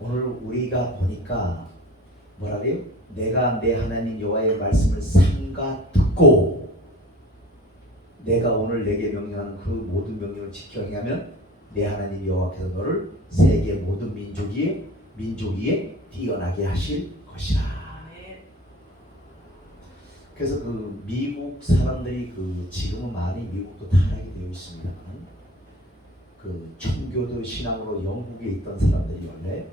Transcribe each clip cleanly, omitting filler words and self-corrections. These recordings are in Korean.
오늘 우리가 보니까 뭐라 그래요? 내가 내 하나님 여호와의 말씀을 삼가 듣고 내가 오늘 내게 명령한 그 모든 명령을 지켜 행하면 내 하나님 여호와께서 너를 세계 모든 민족 위에 뛰어나게 하실 것이라. 그래서 그 미국 사람들이 지금은 많이 미국도 타락이 되어 있습니다만 그 청교도 신앙으로 영국에 있던 사람들이 원래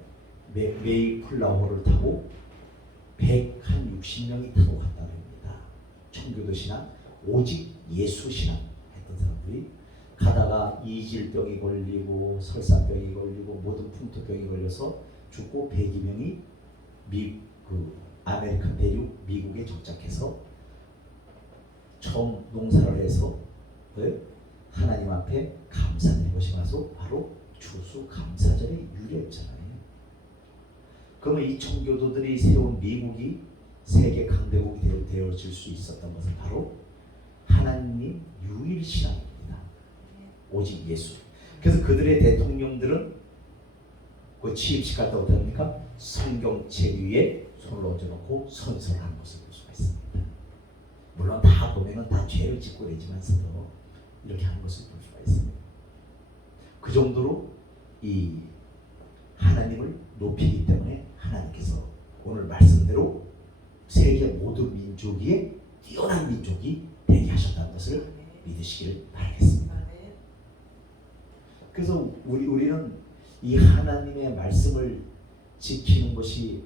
메이플라워를 타고 160명이 타고 갔다고 합니다. 청교도 신앙, 오직 예수 신앙 했던 사람들이 가다가 이질병이 걸리고 설사병이 걸리고 모든 풍토병이 걸려서 죽고 102명이 아메리칸 대륙 미국에 정착해서 처음 농사를 해서 하나님 앞에 감사드린 것이 바로 추수감사절의 유래였잖아요. 그러면 이 청교도들이 세운 미국이 세계 강대국이 되어질 수 있었던 것은 바로 하나님 유일신앙입니다. 오직 예수. 그래서 그들의 대통령들은 그 취임식 갈 때 어떻게 합니까? 성경책 위에 손을 얹어놓고 선서하는 것을 볼 수가 있습니다. 물론 다 보면은 다 죄를 짓고 내지만서도 이렇게 하는 것을 볼 수가 있습니다. 그 정도로 이 하나님을 높이기 때문에 하나님께서 오늘 말씀대로 세계 모든 민족 위에 뛰어난 민족이 되게 하셨다는 것을 믿으시기를 바라겠습니다. 그래서 우리는 이 하나님의 말씀을 지키는 것이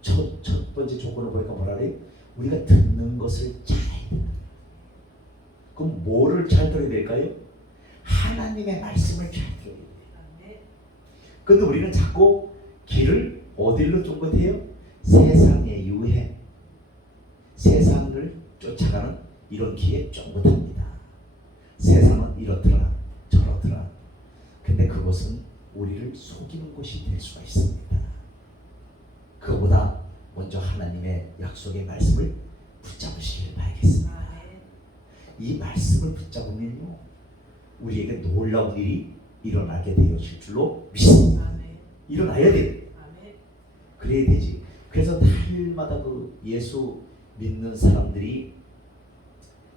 첫 번째 조건을 보니까 뭐라 그래요? 우리가 듣는 것을 잘 듣는. 그럼 뭐를 잘 들어야 될까요? 하나님의 말씀을 잘 들어야 돼요. 그런데 우리는 자꾸 길을 어디로 쫓고해요? 세상의 유행, 세상을 쫓아가는 이런 길에 쫓고합니다. 세상은 이렇더라 저렇더라. 근데 그것은 우리를 속이는 것이 될 수가 있습니다. 그보다 먼저 하나님의 약속의 말씀을 붙잡으시길 바라겠습니다. 이 말씀을 붙잡으면요 우리에게 놀라운 일이 일어나게 되어질 줄로 믿습니다. 일어나야 돼요. 그래야 되지. 그래서 달마다 예수 믿는 사람들이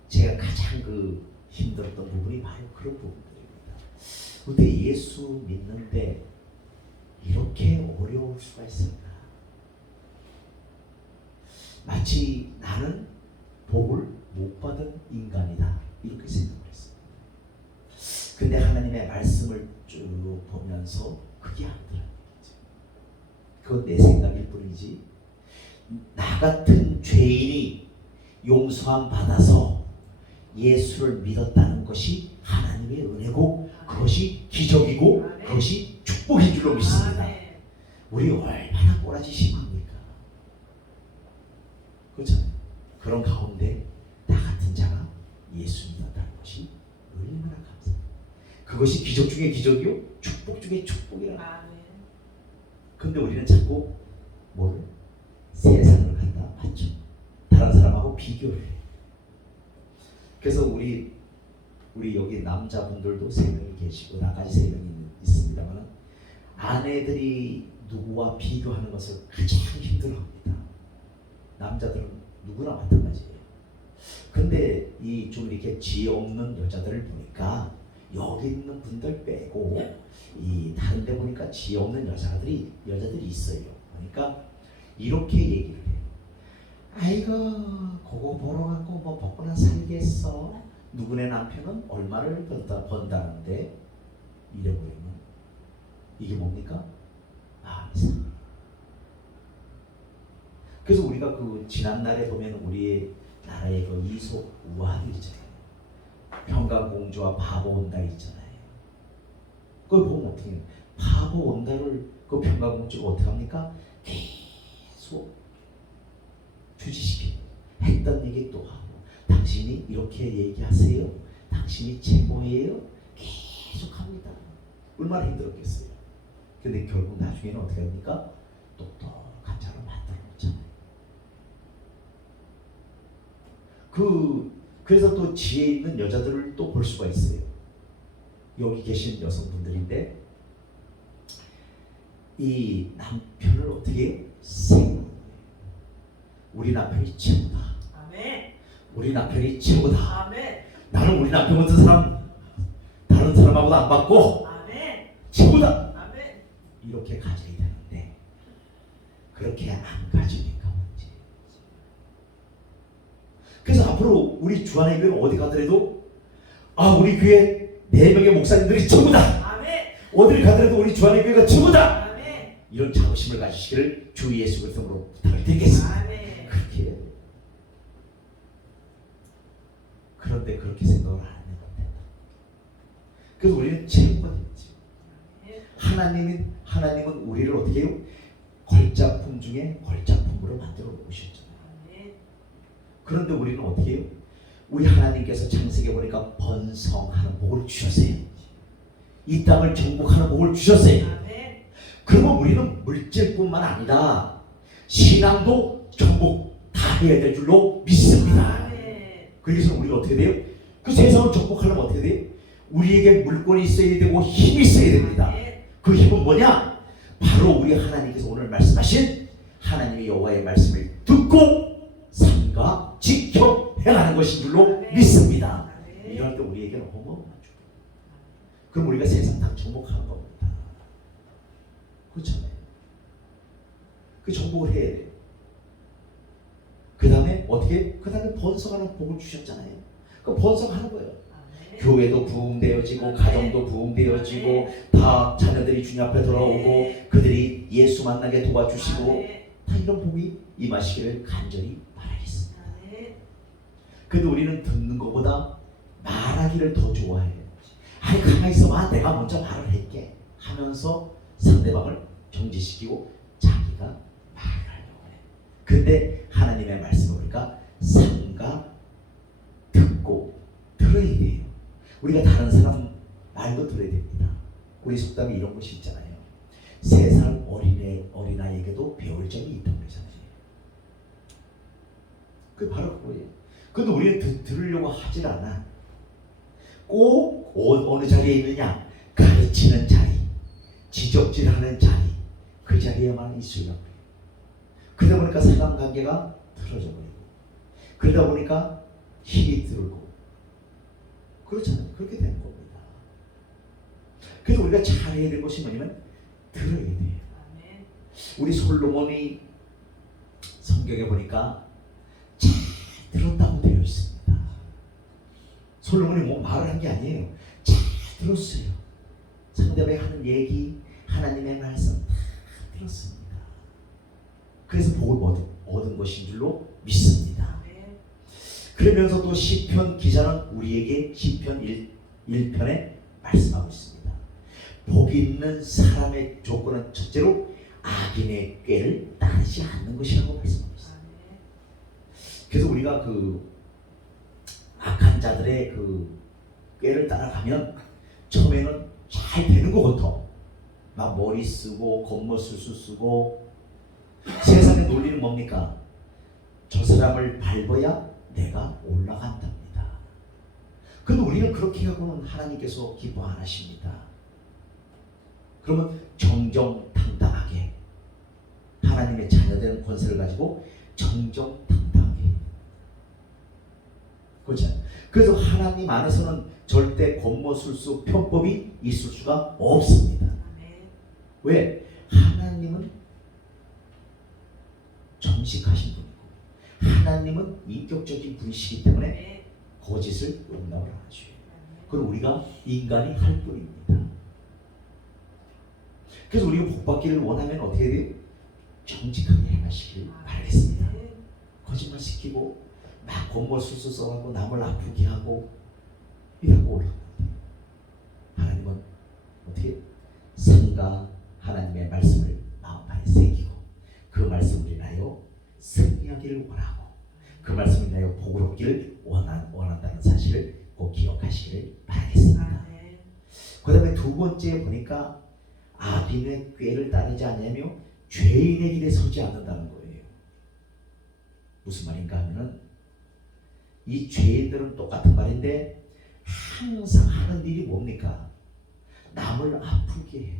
제가 가장 힘들었던 부분이 바로 그런 부분들입니다. 근데 예수 믿는데 이렇게 어려울 수가 있을까? 마치 나는 복을 못 받은 인간이다 이렇게 생각을 했습니다. 근데 하나님의 말씀을 쭉 보면서 그게 안 들어요. 그건 내 생각일 뿐이지 나 같은 죄인이 용서함 받아서 예수를 믿었다는 것이 하나님의 은혜고 그것이 기적이고 그것이 축복인 줄로 믿습니다. 우리 얼마나 꼬라지 심합니까? 그렇잖아요. 그런 가운데 나 같은 자가 예수 믿었다는 것이 얼마나 감사해요. 그것이 기적 중에 기적이요 축복 중에 축복이라. 근데 우리는 자꾸 뭐를 세상을 갖다 맞죠. 다른 사람하고 비교를 해요. 그래서 우리 여기 남자분들도 3명이 계시고 나까지 3명이 있습니다만 아내들이 누구와 비교하는 것을 가장 힘들어합니다. 남자들은 누구나 마찬가지예요. 근데 이 좀 이렇게 지혜 없는 여자들을 보니까 여기 있는 분들 빼고 이 다른 데 보니까 지혜 없는 여자들이 있어요. 그러니까 이렇게 얘기를 해요. 아이고 그거 보러 갖고 뭐 먹고나 살겠어. 누구네 남편은 얼마를 번다는데 이래버리면 이게 뭡니까? 마음이 상해. 그래서 우리가 지난날에 보면 우리의 나라의 이솝 우화들 있잖아요. 평강공주와 바보 온다 있잖아요. 그걸 보면 어떻게 해요? 바보 온다를 평강공주가 어떻게 합니까? 계속 주지시키고 했던 얘기 또 하고 당신이 이렇게 얘기하세요. 당신이 최고예요. 계속 합니다. 얼마나 힘들었겠어요. 근데 결국 나중에는 어떻게 합니까? 똑똑한 자로 만들어 놓잖아요. 그래서 또 지혜 있는 여자들을 또 볼 수가 있어요. 여기 계신 여성분들인데 이 남편을 어떻게 해요? 생각해요. 우리 남편이 최고다. 아멘. 우리 남편이 최고다. 아멘. 나는 우리 남편 같은 사람 다른 사람하고도 안 받고 아멘. 최고다. 아멘. 이렇게 가져야 되는데 그렇게 안 가지니까 문제. 그래서 앞으로 우리 주안의 교회는 어디 가더라도 우리 교회 4명의 목사님들이 최고다. 아멘. 어딜 가더라도 우리 주안의 교회가 최고다. 아멘. 이런 자부심을 가지시기를 주 예수 그리스도로 부탁을 드리겠습니다. 아멘. 그렇게 해야 돼요. 그런데 그렇게 생각을 안 하면 안 된다. 그래서 우리는 최고가 되겠지. 하나님은 우리를 어떻게 해요? 걸작품 중에 걸작품으로 만들어 놓으셨잖아요. 그런데 우리는 어떻게 해요? 우리 하나님께서 창세기에 보니까 번성하는 복을 주셨어요. 이 땅을 정복하는 복을 주셨어요. 그러면 우리는 물질뿐만 아니라 신앙도 정복 다 해야 될 줄로 믿습니다. 그래서 우리가 어떻게 돼요? 그 세상을 정복하려면 어떻게 돼요? 우리에게 물건이 있어야 되고 힘이 있어야 됩니다. 그 힘은 뭐냐? 바로 우리 하나님께서 오늘 말씀하신 하나님의 여호와의 말씀을 듣고 삼가 지켜 행하는 것인 줄로 믿습니다. 이럴 때 우리에게는 어마어마한 줄. 그럼 우리가 세상 다 정복하는 겁니다. 그렇잖아요. 그 정복을 해야 돼요. 그 다음에 어떻게? 그 다음에 번성하는 복을 주셨잖아요. 그 번성하는 거예요. 교회도 부흥되어지고 가정도 부흥되어지고 다 자녀들이 주님 앞에 돌아오고 그들이 예수 만나게 도와주시고 다 이런 복이 임하시기를 간절히 바라겠습니다. 그래도 우리는 듣는 것보다 말하기를 더 좋아해요. 아니 가만히 있어봐, 내가 먼저 말을 할게 하면서 상대방을 정지시키고 자기가 말을 하려고 해요. 근데 하나님의 말씀을 우리가 삼가 듣고 들어야 돼요. 우리가 다른 사람 말도 들어야 됩니다. 우리 속담에 이런 것이 있잖아요. 3살 어린아이에게도 배울 점이 있다고 그러잖아요. 그게 바로 그거예요. 근데 우리는 들으려고 하질 않아. 꼭 어느 자리에 있느냐? 가르치는 자리, 지적질하는 자리, 그 자리에만 있으려고 해요. 그러다 보니까 사람 관계가 틀어져 버리고, 그러다 보니까 힘이 들고, 그렇잖아요. 그렇게 되는 겁니다. 그래서 우리가 잘해야 될 것이 뭐냐면 들어야 돼요. 우리 솔로몬이 성경에 보니까 잘 들었다고 되어 있습니다. 솔로몬이 뭐 말을 한 게 아니에요. 잘 들었어요. 상대방이 하는 얘기, 하나님의 말씀 다 들었습니다. 그래서 복을 얻은 것인 줄로 믿습니다. 그러면서 또 시편 기자는 우리에게 시편 1편에 말씀하고 있습니다. 복 있는 사람의 조건은 첫째로 악인의 꾀를 따르지 않는 것이라고 말씀하고 있습니다. 그래서 우리가 그 악한 자들의 그 꾀를 따라가면 처음에는 잘 되는 거거든. 막 머리 쓰고 겉멋술수 쓰고 세상의 논리는 뭡니까? 저 사람을 밟아야 내가 올라간답니다. 근데 우리는 그렇게 하고는 하나님께서 기뻐 안 하십니다. 그러면 정정당당하게 하나님의 자녀되는 권세를 가지고 정정당당하게, 그렇죠? 그래서 하나님 안에서는 절대 겉멋술수 편법이 있을 수가 없습니다. 왜? 하나님은 정직하신 분이고 하나님은 인격적인 분이시기 때문에 거짓을 용납을 안 하죠. 그럼 우리가 인간이 할 뿐입니다. 그래서 우리가 복받기를 원하면 어떻게 돼요? 정직하게 행하시길 바라겠습니다. 거짓말 시키고 막 겉멋술수 써갖고 남을 아프게 하고 이러고 올라가면 돼요. 하나님은 어떻게? 삼가 하나님의 말씀을 마음판에 새기고 그 말씀을 인하여 승리하기를 원하고 그 말씀을 인하여 복을 얻기를 원한다는 사실을 꼭 기억하시기를 바라겠습니다. 그 다음에 두 번째 보니까 악인의 꾀를 따르지 않으며 죄인의 길에 서지 않는다는 거예요. 무슨 말인가 하면은 이 죄인들은 똑같은 말인데 항상 하는 일이 뭡니까? 남을 아프게 해,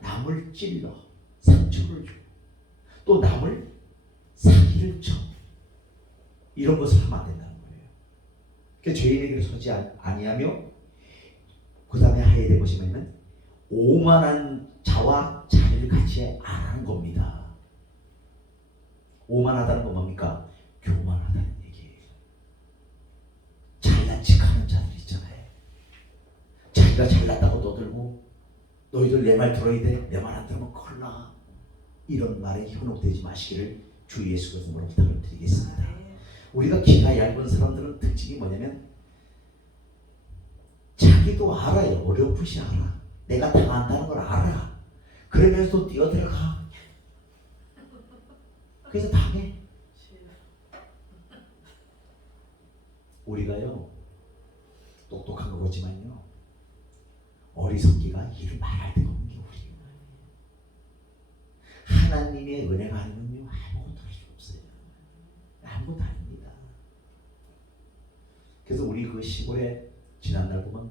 남을 찔러 상처를 주고 또 남을 사기를 쳐 이런 것을 하면 안 된다는 거예요. 그러니까 죄인에게 서지 아니하며 그 다음에 하야 될 것이 뭐냐면 오만한 자와 자리를 같이 안 하는 겁니다. 오만하다는 건 뭡니까? 교만하다는 얘기예요. 잘난 척하는 자들 있잖아요. 자기가 잘났다고 떠들고 너희들 내 말 들어야 돼. 내 말 안 들으면 큰일 나. 이런 말에 현혹되지 마시기를 주 예수 그리스도로 부탁을 드리겠습니다. 우리가 기가 얇은 사람들은 특징이 뭐냐면 자기도 알아요. 어렴풋이 알아. 내가 당한다는 걸 알아. 그러면서도 뛰어들어가. 그래서 당해. 우리가요 똑똑한 거지만요 어리석기가 이를 말할 데가 없는 게 우리예요. 하나님의 은혜가 아니면요 아무것도 할 수 없어요. 아무것도 아닙니다. 그래서 우리 그 시골에 지난날 보면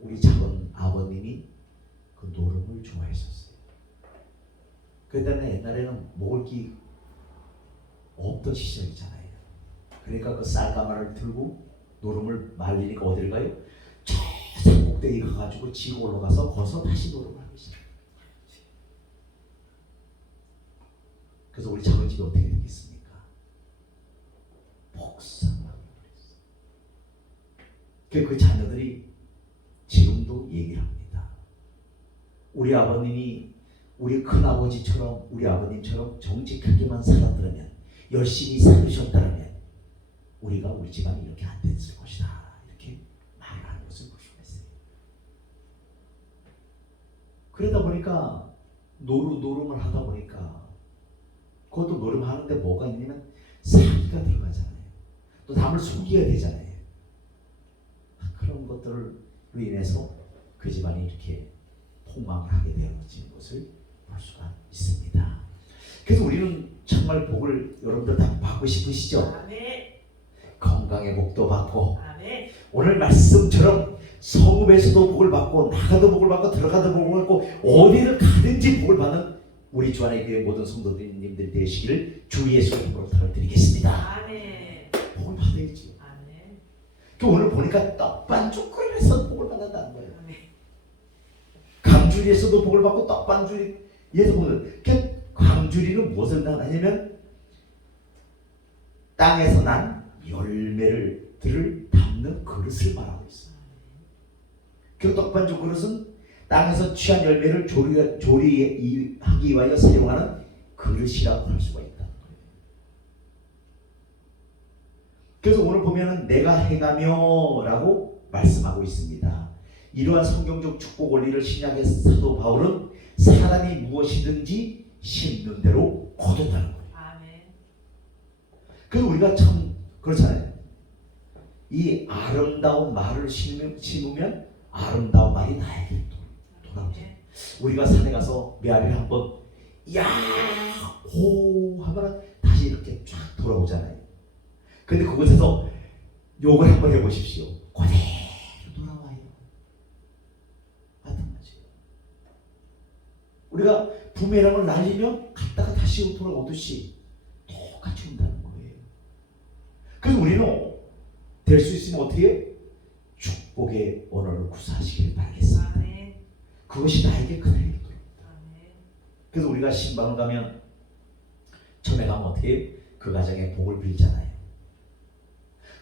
우리 작은 아버님이 그 노름을 좋아했었어요. 그 다음에 옛날에는 먹을 게 없던 시절이잖아요. 그러니까 그 쌀가마를 들고 노름을 말리니까 어디를 가요? 저 산꼭대기 가가지고 지고 올라가서 거기서 다시 노름을 하고 있어요. 그래서 우리 작은 집이 어떻게 되겠습니까? 복상하게 그랬어요. 그 자녀들이 지금도 얘기를 합니다. 우리 아버님이 우리 큰아버지처럼 우리 아버님처럼 정직하게만 살았더라면 열심히 살으셨다면 우리가 우리 집안이 이렇게 안 됐을 것이다. 이렇게 말하는 것을 볼 수가 있어요. 그러다 보니까 노름을 하다 보니까 그것도 노름하는데 뭐가 있냐면 사기가 들어가잖아요. 또 남을 속여야 되잖아요. 그런 것들로 인해서 그 집안이 이렇게 폭망을 하게 되어진 것을 볼 수가 있습니다. 그래서 우리는 정말 복을 여러분들 다 받고 싶으시죠? 아멘. 건강의 복도 받고 아멘. 오늘 말씀처럼 성읍에서도 복을 받고 나가도 복을 받고 들어가도 복을 받고 어디를 가든지 복을 받는 우리 주안의 교회 모든 성도님들이 되시기를 주 예수 이름으로 부탁을 드리겠습니다. 아멘. 복을 받아야지. 아멘. 그 오늘 보니까 떡반죽거리에서 복을 받는다는 거예요. 아멘. 강주리에서도 복을 받고 떡반주리에서 복을. 그러니까 강주리는 무엇을 나타내냐면 땅에서 난 열매를 담는 그릇을 말하고 있어요. 그 떡반죽 그릇은 땅에서 취한 열매를 조리하기 위하여 사용하는 그릇이라고 할 수가 있다는 거예요. 그래서 오늘 보면은 내가 행하며라고 말씀하고 있습니다. 이러한 성경적 축복 원리를 신약의 사도 바울은 사람이 무엇이든지 심는 대로 거둔다는 거예요. 아멘. 그래서 우리가 참 그렇잖아요. 이 아름다운 말을 심으면 아름다운 말이 나에게 돌아오죠. 우리가 산에 가서 메아리를 한번 야호 하면 다시 이렇게 쫙 돌아오잖아요. 근데 그곳에서 욕을 한번 해보십시오. 그대로 돌아와요. 마찬가지예요. 우리가 부메랑을 날리면 갔다가 다시 돌아오듯이 똑같이 온다는 거예요. 그래서 우리는 될 수 있으면 어떻게 해요? 축복의 언어를 구사하시길 바라겠습니다. 아멘. 그것이 나에게 그날에게 돌아옵니다. 아멘. 그래서 우리가 신방을 가면 처음에 가면 어떻게 해요? 그 가정에 복을 빌잖아요.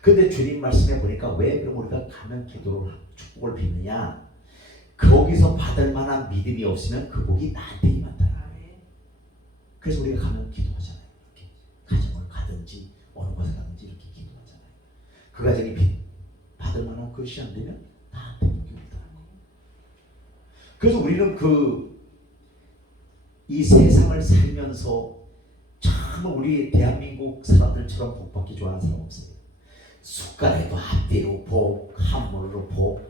근데 주님 말씀에 보니까 왜 그럼 우리가 가면 기도를 축복을 빌느냐? 거기서 받을 만한 믿음이 없으면 그 복이 나한테 임한다. 그래서 우리가 가면 기도하잖아요. 이렇게 가정을 가든지 어느 곳에 가든지 이렇게 기도하잖아요. 그 가정이 받을 만한 것이 안 되면 나한테 복이 없다. 그래서 우리는 이 세상을 살면서 참 우리 대한민국 사람들처럼 복받기 좋아하는 사람 없어요. 숟가락에도 앞뒤로 복, 한문으로 복,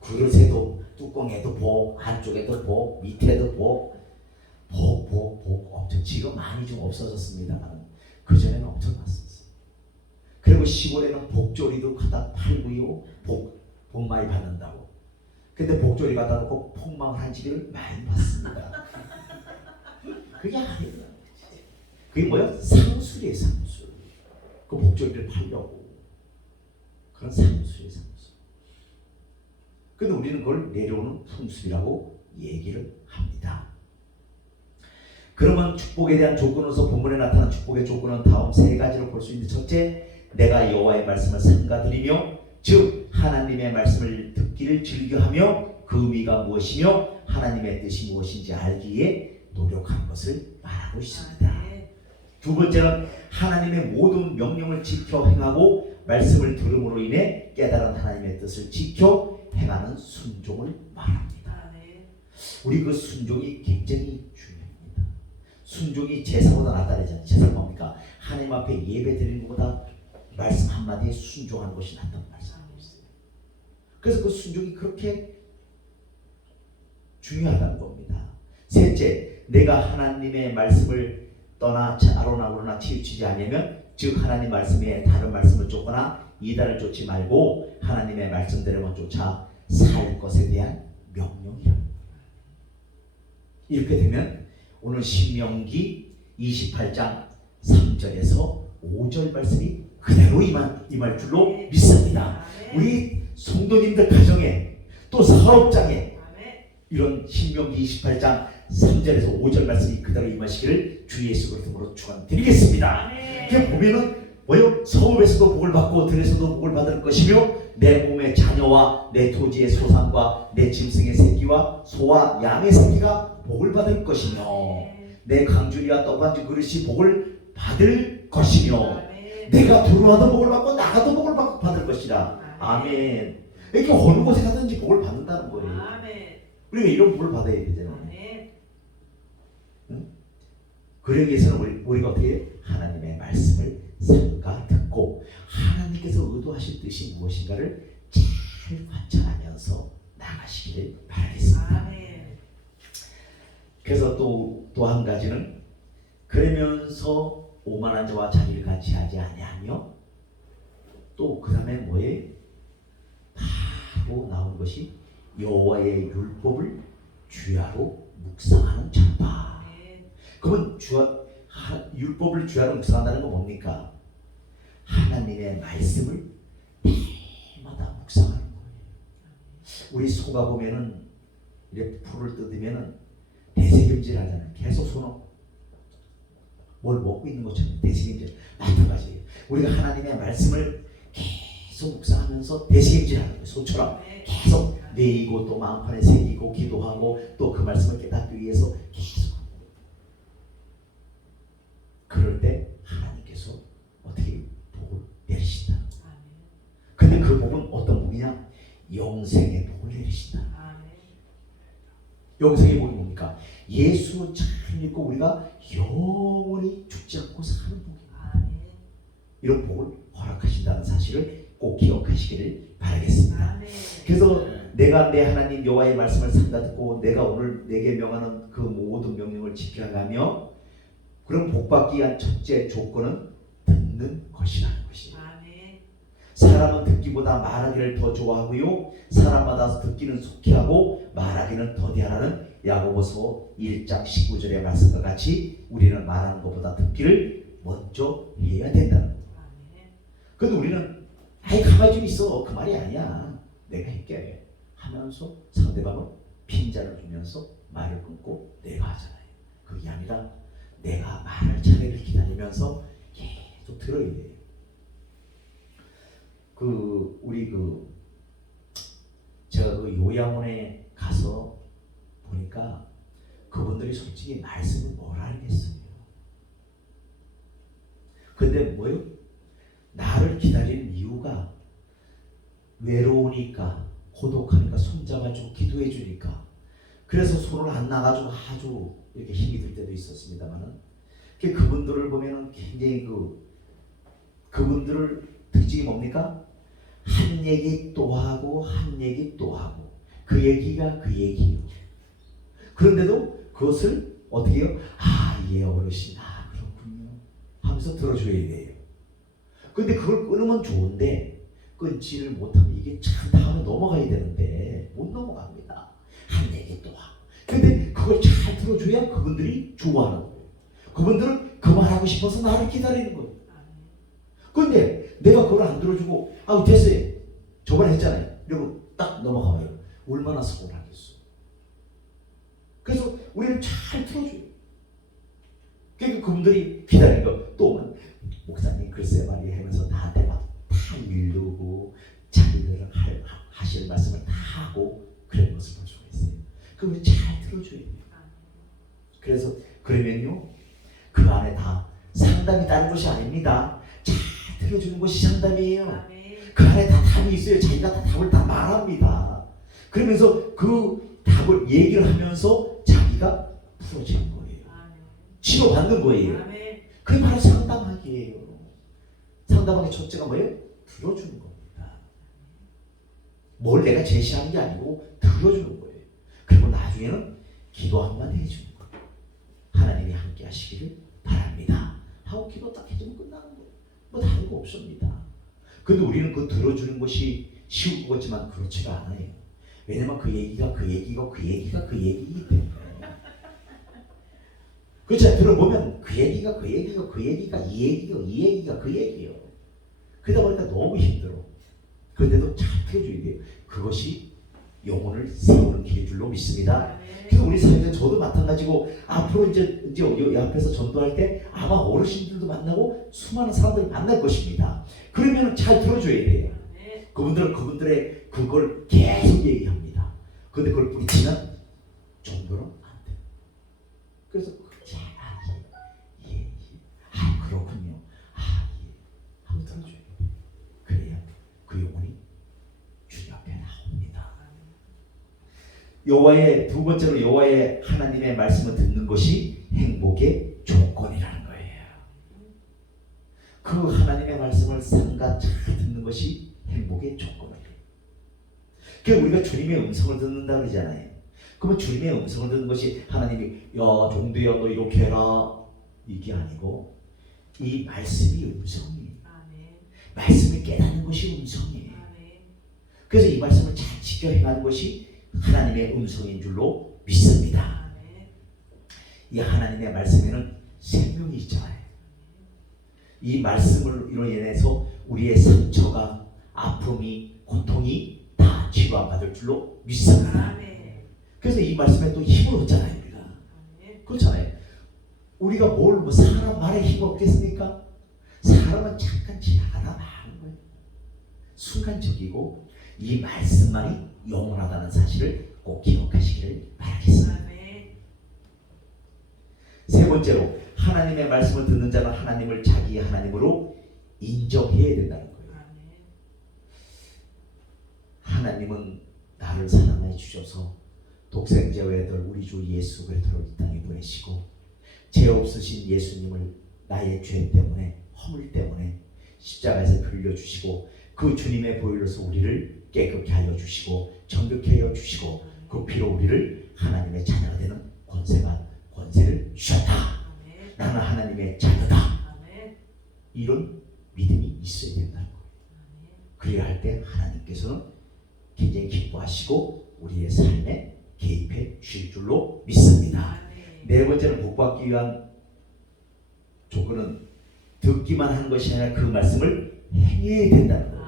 그릇에도 뚜껑에도 복, 한쪽에도 복, 밑에도 복, 엄청 지금 많이 좀 없어졌습니다만 그전에는 엄청 많았어요. 그리고 시골에는 복조리도 갖다 팔고요, 복 많이 받는다고. 근데 복조리 갖다 놓고 폭망을 한 집을 많이 봤습니다. 그게 아니에요. 그게 뭐야? 상술이에요, 상술. 그 복조리를 팔려고. 그런 상술이에요, 상술. 근데 우리는 그걸 내려오는 풍습이라고 얘기를 합니다. 그러면 축복에 대한 조건으로서 본문에 나타난 축복의 조건은 다음 세 가지로 볼 수 있는데, 첫째, 내가 여호와의 말씀을 삼가드리며, 즉 하나님의 말씀을 듣기를 즐겨하며 그 의미가 무엇이며 하나님의 뜻이 무엇인지 알기에 노력하는 것을 말하고 있습니다. 두 번째는 하나님의 모든 명령을 지켜 행하고 말씀을 들음으로 인해 깨달은 하나님의 뜻을 지켜 행하는 순종을 말합니다. 우리 그 순종이 굉장히 중요합니다. 순종이 제사보다 낫다잖아요. 제사가 뭡니까? 하나님 앞에 예배 드리는 것보다 말씀 한마디에 순종하는 것이 낫다고 말씀하고 있어요. 그래서 그 순종이 그렇게 중요하다는 겁니다. 셋째, 내가 하나님의 말씀을 떠나 아론하거나 치우치지 않으면, 즉 하나님 말씀에 다른 말씀을 쫓거나 이단을 쫓지 말고 하나님의 말씀대로만 쫓아 살 것에 대한 명령이랍니다. 이렇게 되면 오늘 신명기 28장 3절에서 5절 말씀이 그대로 임할 줄로 믿습니다. 우리 성도님들 가정에 또 사업장에 이런 신명기 28장 3절에서 5절 말씀이 그대로 임하시기를 주 예수 그리스도로 축원드리겠습니다. 이렇게 보면은 뭐요? 성읍에서도 복을 받고 들에서도 복을 받을 것이며 내 몸의 자녀와 내 토지의 소산과 내 짐승의 새끼와 소와 양의 새끼가 복을 받을 것이며 내 강주리와 떡반지 그릇이 복을 받을 것이며 내가 들어와도 복을 받고 나가도 복을 받을 것이라. 아멘. 이렇게 어느 곳에 가든지 복을 받는다는 거예요. 우리가 이런 복을 받아야 되잖아요. 응? 그러기 위해서는 우리가 어떻게 하나님의 말씀을 삼가 듣고 하나님께서 의도하실 뜻이 무엇인가를 잘 관찰하면서 나가시기를 바라겠습니다. 그래서 또 한 가지는, 그러면서 오만한 자와 자기를 같이 하지 아니하며, 또 그 다음에 뭐예요? 바로 나온 것이 여호와의 율법을 주야로 묵상하는 자다. 그러면 율법을 주야로 묵상한다는 건 뭡니까? 하나님의 말씀을 때마다 묵상하는 거예요. 우리 소가 보면은 이렇게 풀을 뜯으면은 대세김질 하잖아요. 계속 손을 뭘 먹고 있는 것처럼 대세김질. 마찬가지예요. 우리가 하나님의 말씀을 계속 묵상하면서 대세김질하는 거예요. 소처럼 계속 내이고 또 마음판에 새기고 기도하고 또 그 말씀을 깨닫기 위해서 계속. 그럴 때 하나님께서 어떻게 복을 내리신다. 근데 그 복은 어떤 복이냐? 영생의 복을 내리신다. 영생의 복이 뭡니까? 예수 잘 믿고 우리가 영원히 죽지 않고 사는 복이에요. 이런 복을 허락하신다는 사실을 꼭 기억하시기를 바라겠습니다. 그래서 내가 내 하나님 여호와의 말씀을 삼가 듣고 내가 오늘 내게 명하는 그 모든 명령을 지켜가며, 그럼 복받기 위한 첫째 조건은 듣는 것이라는 것이에요. 사람은 듣기보다 말하기를 더 좋아하고요, 사람마다 듣기는 속히 하고 말하기는 더디하라는 야고보서 1장 19절의 말씀과 같이 우리는 말하는 것보다 듣기를 먼저 해야 된다는 거예요. 근데 우리는 아이 가만히 좀 있어, 그 말이 아니야, 내가 할게 하면서 상대방은 핀잔을 주면서 말을 끊고 내가 하잖아요. 그게 아니라 내가 말할 차례를 기다리면서 계속 들어야 돼요. 제가 그 요양원에 가서 보니까 그분들이 솔직히 말씀을 뭐라 알겠어요. 근데 뭐요? 나를 기다리는 이유가 외로우니까, 고독하니까 손잡아주고 기도해주니까. 그래서 손을 안 나가지고 아주 이렇게 힘이 들 때도 있었습니다만은, 그분들을 보면은 굉장히 그분들을 특징이 뭡니까? 한 얘기 또 하고 한 얘기 또 하고 그 얘기가 그 얘기예요. 그런데도 그것을 어떻게 해요? 예 어르신, 그렇군요 하면서 들어줘야 돼요. 근데 그걸 끊으면 좋은데 끊지를 못하면 이게 참 다음에 너무 넘어가야 되는데 못 넘어갑니다. 한 얘기 또 하고. 근데 그걸 잘 들어줘야 그분들이 좋아하는 거예요. 그분들은 그만하고 싶어서 나를 기다리는 거예요. 근데 내가 그걸 안 들어주고 됐어요. 저번에 했잖아요. 이러고 딱 넘어가봐요. 얼마나 서운하겠어. 그래서 우리는 잘 들어줘요. 그러니까 그분들이 기다리는 거 또 목사님 글쎄 말이 하면서 나한테 막 다 밀르고 자기들 하실 말씀을 다 하고 그런 것을 볼 수가 있어요. 그걸 잘 들어줘야 돼요. 그래서 그러면요 그 안에 다 상담이 다른 것이 아닙니다. 잘 들어주는 것이 상담이에요. 그 안에 다 답이 있어요. 자기가 다 답을 다 말합니다. 그러면서 그 답을 얘기를 하면서 자기가 풀어지는 거예요. 치료받는 거예요. 그게 바로 상담하기예요. 상담하기 첫째가 뭐예요? 들어주는 겁니다. 뭘 내가 제시하는 게 아니고 들어주는 거예요. 그리고 나중에는 기도 한마디 해주는 거예요. 하나님이 함께 하시기를 바랍니다 하고 기도 딱 해주면 끝나는 거예요. 뭐 다른 거 없습니다. 근데 우리는 그 들어주는 것이 쉬울 것 같지만 그렇지가 않아요. 왜냐면 그 얘기가 그 얘기고 그 얘기가 그 얘기이기 때문에. 그렇죠? 들어보면 그 얘기가 그 얘기가 그 얘기가 이 얘기가 이 얘기가 그 얘기예요. 그러다 보니까 너무 힘들어. 그런데도 잘 들어줘야 돼요. 그것이 영혼을 세우는 길인 줄로 믿습니다. 그래서 우리 사회는 저도 마찬가지고 앞으로 이제 여기 앞에서 전도할 때 아마 어르신들도 만나고 수많은 사람들을 만날 것입니다. 그러면 잘 들어줘야 돼요. 그분들은 그분들의 그걸 계속 얘기합니다. 그런데 그걸 뿌리치면 전도는 안 돼요. 그래서 잘 예. 그렇군요. 예. 한번 들어줘야 돼요. 그래야 그 영혼이 주님 앞에 나옵니다. 여호와의 두 번째로 여호와의 하나님의 말씀을 듣는 것이 행복의 조건이라는 거예요. 그 하나님의 말씀을 삼가 잘 듣는 것이 행복의 조건이에요. 그러니까 우리가 주님의 음성을 듣는다 그러잖아요. 그러면 주님의 음성을 듣는 것이 하나님이 종도야 너 이렇게 해라 이게 아니고 이 말씀이 음성이에요. 말씀을 깨닫는 것이 음성이에요. 그래서 이 말씀을 잘 지켜 행하는 것이 하나님의 음성인 줄로 믿습니다. 이 하나님의 말씀에는 생명이 있잖아요. 이 말씀으로 인해서 우리의 상처가 아픔이 고통이 다 치료받을 줄로 믿습니다. 그래서 이 말씀에 또 힘을 얻잖아요. 우리가 그렇잖아요. 우리가 뭐 사람 말에 힘 없겠습니까? 사람은 잠깐 지나가다 마는 거예요. 순간적이고 이 말씀만이 영원하다는 사실을 꼭 기억하시기를 바라겠습니다. 세 번째로 하나님의 말씀을 듣는 자는 하나님을 자기 하나님으로 인정해야 된다는 거예요. 하나님은 나를 사랑해 주셔서 독생자 외아들 우리 주 예수 그리스도를 이 땅에 보내시고 죄 없으신 예수님을 나의 죄 때문에 허물 때문에 십자가에서 흘려주시고 그 주님의 보혈로서 우리를 깨끗게 하여 주시고 정결케 하여 주시고 그 피로 우리를 하나님의 자녀가 되는 권세를 주셨다. 나는 하나님의 자녀다. 이런 믿음이 있어야 된다는 거예요. 그래야 할 때 하나님께서는 굉장히 기뻐하시고 우리의 삶에 개입해 주실 줄로 믿습니다. 네 번째는 복받기 위한 조건은 듣기만 하는 것이 아니라 그 말씀을 행해야 된다는 거예요.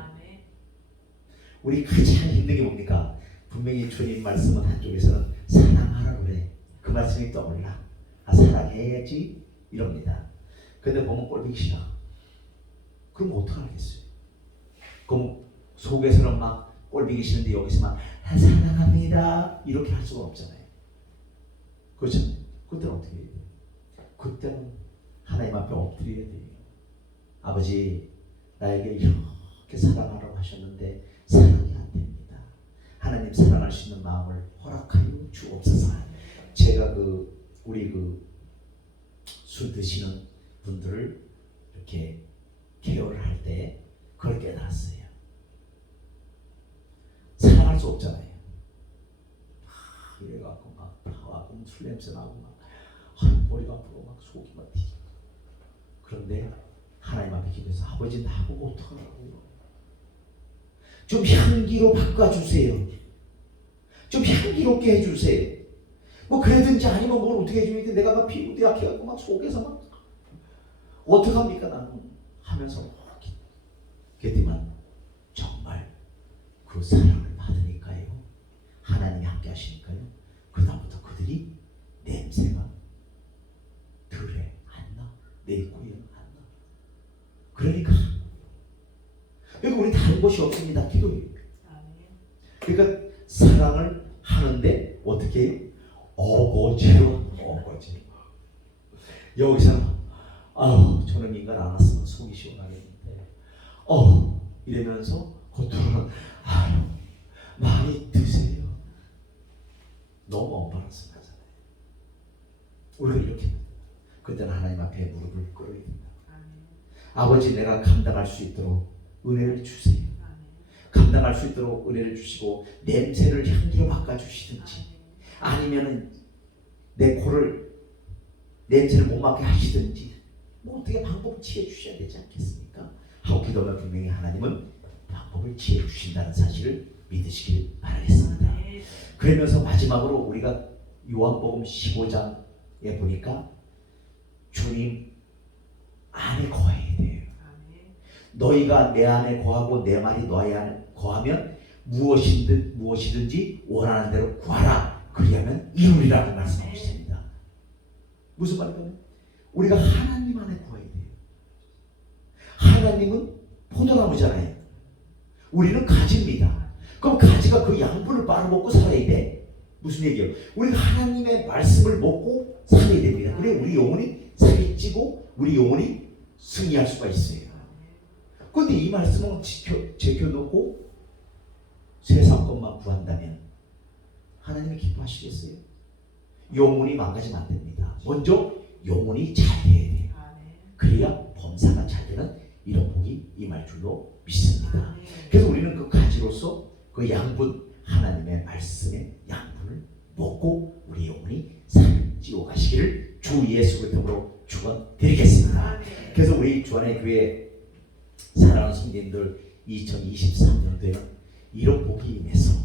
우리 가장 힘든 게 뭡니까? 분명히 주님 말씀은 한쪽에서는 사랑하라 그래. 그 말씀이 떠올라. 사랑해야지 이럽니다. 근데 보면 꼴보기 싫어. 그럼 어떡하겠어요? 그럼 속에서는 막 꼴보기 싫은데 여기서만 사랑합니다 이렇게 할 수가 없잖아요. 그렇죠? 그때는 어떻게 해야 돼요? 그때는 하나님 앞에 엎드려야 돼요. 아버지 나에게 이렇게 사랑하라고 하셨는데 사랑이 안 됩니다. 하나님 사랑할 수 있는 마음을 허락하여 주옵소서. 제가 우리 술 드시는 분들을 이렇게 케어를 할 때 그걸 깨달았어요. 사랑할 수 없잖아요. 이래갖고 막 술 냄새 나고 막 머리가 아프고 막 속이 막 뒤져. 그런데 하나님 앞에 기도해서 아버지 나보고 어떡하라고요? 좀 향기로 바꿔주세요. 좀 향기롭게 해주세요. 뭐 그러든지 아니면 뭘 어떻게 해주는데 내가 막 피부도 약해갖고 막 속에서 막 어떡합니까 나는 하면서 그랬더니만 정말 그 사랑을 받으니까요. 하나님이 함께 하시니까요. 그다음부터 그들이 냄새가 덜해 안 나. 내 코에 안 나. 그러니까 여기 우리 다른 곳이 없습니다. 기도예요. 그러니까 사랑을 하는데 어떻게 해요? 어거지로. 여기서는 저는 인간 안 왔으면 속이 시원하겠는데 이러면서 겉으로는 많이 드세요. 너무 언밸런스 나잖아요. 우리가 이렇게 그때는 하나님 앞에 무릎을 꿇어야 된다. 아버지 내가 감당할 수 있도록 은혜를 주세요. 감당할 수 있도록 은혜를 주시고 냄새를 향기로 바꿔주시든지 아니면은 내 코를 냄새를 못 맡게 하시든지 뭐 어떻게 방법 취해 주셔야 되지 않겠습니까? 하고 기도하면 분명히 하나님은 방법을 취해 주신다는 사실을 믿으시길 바라겠습니다. 그러면서 마지막으로 우리가 요한복음 15장에 보니까 주님 안에 거해야 돼요. 너희가 내 안에 거하고 내 말이 너희 안에 거하면 무엇이든지 원하는 대로 구하라. 그리하면 이루리라고 말씀하고 있습니다. 무슨 말이냐면 우리가 하나님 안에 구해야 돼요. 하나님은 포도나무잖아요. 우리는 가지입니다. 그럼 가지가 그 양분을 빨아먹고 살아야 돼. 무슨 얘기예요? 우리가 하나님의 말씀을 먹고 살아야 됩니다. 그래 우리 영혼이 살이 찌고 우리 영혼이 승리할 수가 있어요. 그런데 이 말씀을 지켜놓고 세상 것만 구한다면 하나님이 기뻐하시겠어요? 영혼이 망가지면 안 됩니다. 먼저 영혼이 잘 돼야 돼요. 그래야 범사가 잘 되는 이런 복이 임할 줄로 믿습니다. 그래서 우리는 그 가지로서 그 양분 하나님의 말씀의 양분을 먹고 우리 영혼이 살을 찌워 가시기를 주 예수 그리스도로 축원드리겠습니다. 그래서 우리 주안의 교회 사랑하는 성도님들 2023년도에는 이런 복이 임해서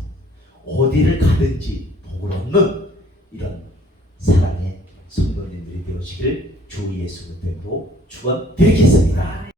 어디를 가든지 복을 얻는 이런 사랑의 성도님들이 되시기를 주 예수 그리스도로 축원드리겠습니다.